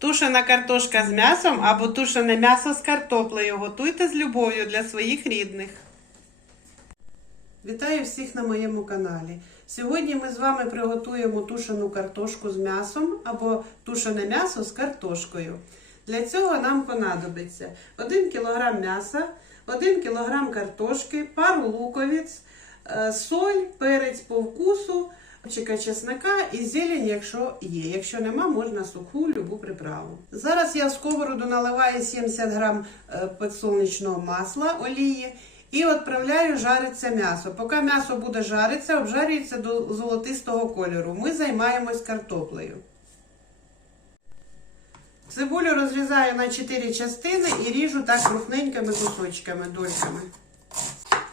Тушена картошка з м'ясом або тушене м'ясо з картоплею. Готуйте з любов'ю для своїх рідних. Вітаю всіх на моєму каналі. Сьогодні ми з вами приготуємо тушену картошку з м'ясом або тушене м'ясо з картошкою. Для цього нам понадобиться 1 кг м'яса, 1 кг картошки, пару луковиць, е, соль, перець по вкусу, чека чеснока і зелень, якщо є. Якщо нема, можна суху любу приправу. Зараз я в сковороду наливаю 70 г підсолнечного масла олії і відправляю жариться м'ясо. Поки м'ясо буде жаритися, обжарюється до золотистого кольору. Ми займаємось картоплею. Цибулю розрізаю на 4 частини і ріжу так крупненькими кусочками, дольками.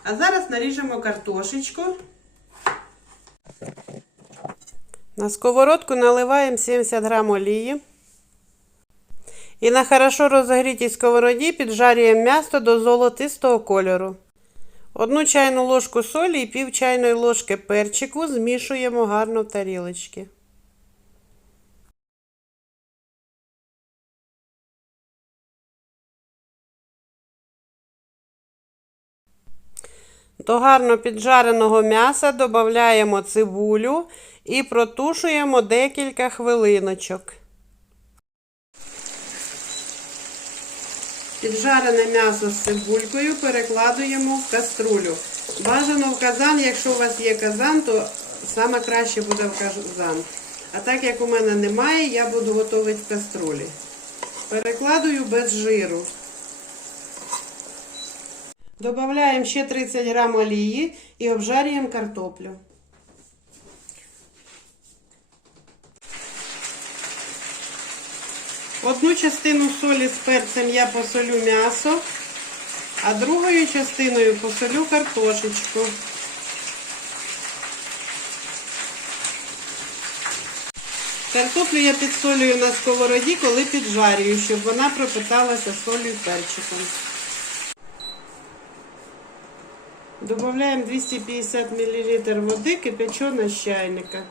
А зараз наріжемо картошечку. На сковородку наливаємо 70 грам олії. І на хорошо розогрітій сковороді піджарюємо м'ясо до золотистого кольору. Одну чайну ложку солі і пів чайної ложки перчику змішуємо гарно в тарілочки. До гарно піджареного м'яса додаємо цибулю і протушуємо декілька хвилиночок. Піджарене м'ясо з цибулькою перекладуємо в каструлю. Бажано в казан, якщо у вас є казан, то саме краще буде в казан. А так як у мене немає, я буду готувати в каструлі. Перекладую без жиру. Добавляємо ще 30 грам олії і обжарюємо картоплю. Одну частину солі з перцем я посолю м'ясо, а другою частиною посолю картошечку. Картоплю я підсолюю на сковороді, коли піджарюю, щоб вона пропиталася солью і перчиком. Добавляємо 250 мл води кипячена з чайника.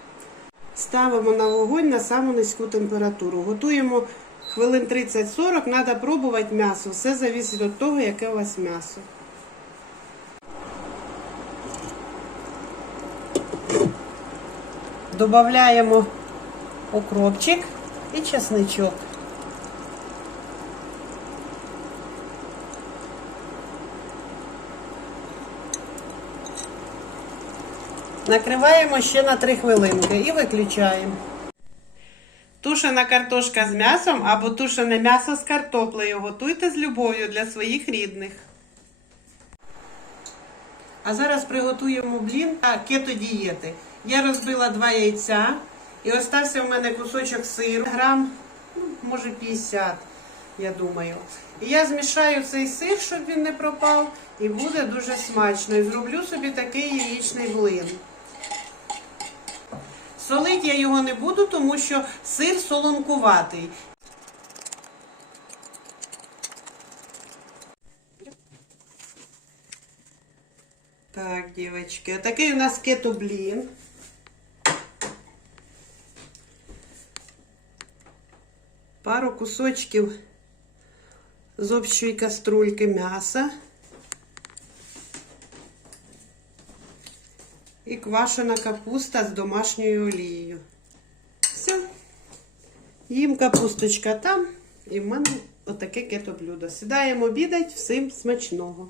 Ставимо на вогонь на саму низьку температуру. Готуємо хвилин 30-40, треба пробувати м'ясо. Все залежить від того, яке у вас м'ясо. Добавляємо окропчик і чесничок. Накриваємо ще на 3 хвилинки і виключаємо. Тушена картошка з м'ясом або тушене м'ясо з картоплею. Готуйте з любов'ю для своїх рідних. А зараз приготуємо блін та кето-дієти. Я розбила два яйця і остався у мене кусочок сиру, грам, ну, може 50, я думаю. І я змішаю цей сир, щоб він не пропав, і буде дуже смачно. І зроблю собі такий яєчний блин. Солить я його не буду, тому що сир солонкуватий. Так, дівчатки, такий у нас кетоблін. Пару кусочків з общої каструльки м'яса. І квашена капуста з домашньою олією. Все. Їм капусточка там, і в мене отаке кето блюдо. Сідаємо обідать, всім смачного.